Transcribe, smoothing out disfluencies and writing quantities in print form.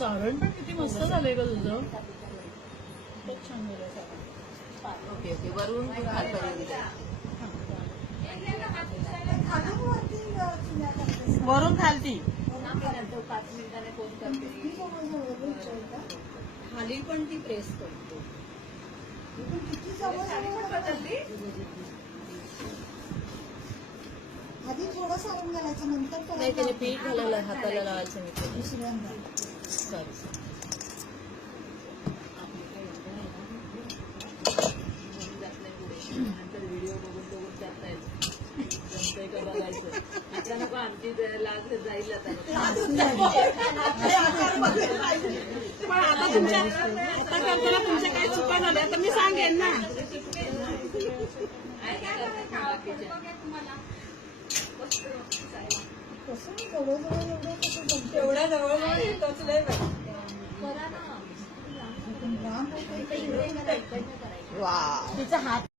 सारण पण किती मस्त झालंय ग तुझं. खूप छान झालंय सारण. ओके ओके, वरून खालपर्यंत. वरून खालती. 5 मिनिटाने फोन करते. खाली पण ती प्रेस करते. आधी थोडं सारण घालायचं, नंतर नाही, त्याने पीठ घालायला हाताला लावायचं मी दुसऱ्यांदा. सॉरी नंतर व्हिडिओ बघून बघून करतायत. जमतंय का बघायचं. आता नको, आमची लाज जाईल आता. पण आता करताना तुमच्या काही चुका झाल्या तर मी सांगेन ना. कसं जवळजवळ एवढं कसं जमतं? एवढ्या जवळ येतच नाही. लांब होतं. तिचा हात